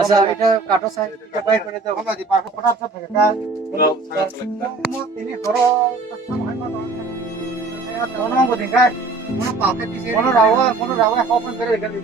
আচ্ছা এটা কাটো সাই এটা বাই করে দাও আমরা দি পারফো ফটাফট থাকে কা মো তিনি ঘর কোন মঙ্গ দিন কাই কোন পাকে দিছে কোন রাওয়া হপন করে গেলি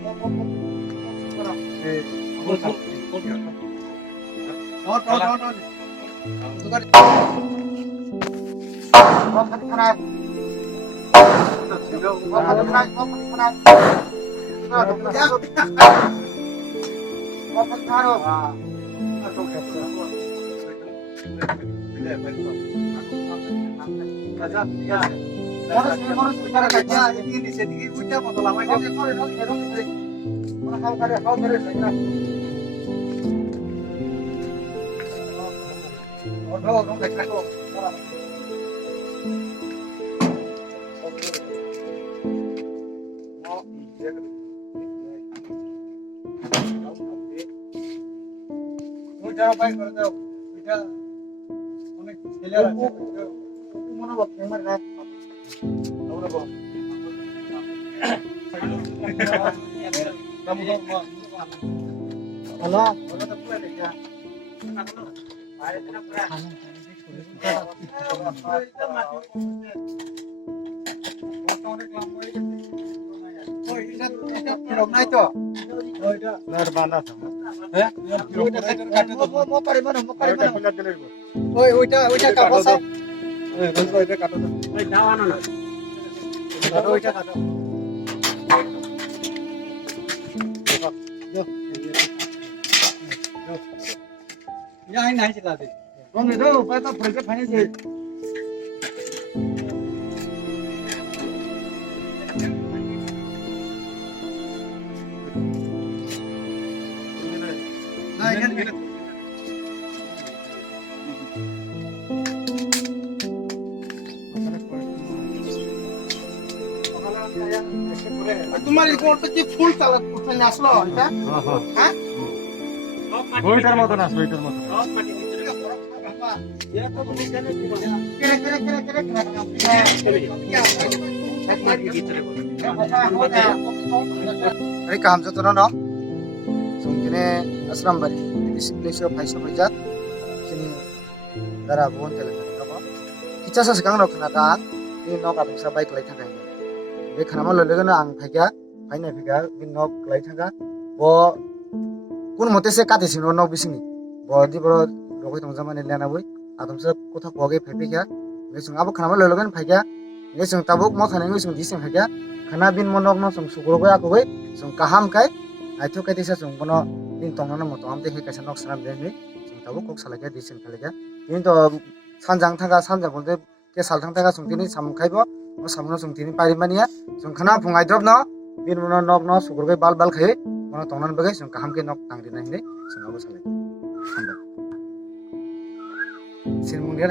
বাই করে দাও এটা অনেক ফেলিয়ার আছে মনে বল আমার রাত আমরা বল হ্যালো ওটা তো পুরো দেখা বাইরে থেকে পুরো অনেক লম্বা হয়ে গেছে ওই এটা রোগ নাই তো ওইটা নর বানা আছে হ্যাঁ ওইটা কাটে তো মো পারে মানে ওইটা কাটো স্যার ওই বন্ধু ওইটা কাটো ওই দাও আনো না কাটো ওইটা কাটো या ही नहीं चलाते कौन दे दो पैसा फड़ के फाइनेंस दे ना इधर गिर तुम्हारी कोण की फुल चालत कुठे असलो এটা হ্যাঁ ওইটার মত না ওইটার মত Ini kaham jatuh nono, sungkine asram bari, di sini paisa berjat, sini darah buon telengan, apa? Kita sekarang nak nak ini nok apa bisa baik lagi tangga ini. Ini kenapa lo lagi ang pakai, pakai pakai, ini nok lagi tangga, bo কোন মতে সে কাটে ছিল knock বিসিনি body বড় রকই তং জামানে লেনা বই আদম সে কথা পগে ফেপে গিয়া নেসং আবো খানা লয় লগন ফাইগা নেসং তাবুক ম থানে নেসং দিসং ফাইগা খানা বিন মনক ন সং সুগ্র গয়া কই সং কাহাম কাই আইথো কাই দিসা সং বন বিন তংনা মত আমতে হে কাছে নক সারাম দেনি সং তাবুক কক সালাইগা দিসং খালিগা কিন্তু সানজাং থাকা সানজাং বলতে কে সালথাং থাকা সং তিনি সাম খাইবো ও সামনো সং তিনি পারি মানিয়া সং খানা ফুঙাই দ্রব ন বিন মন নক ন সুগ্র গই বাল বাল খাই mana tongnan bagai sung kaham ke nok tang dinai ni sung abu salai. Sin mundia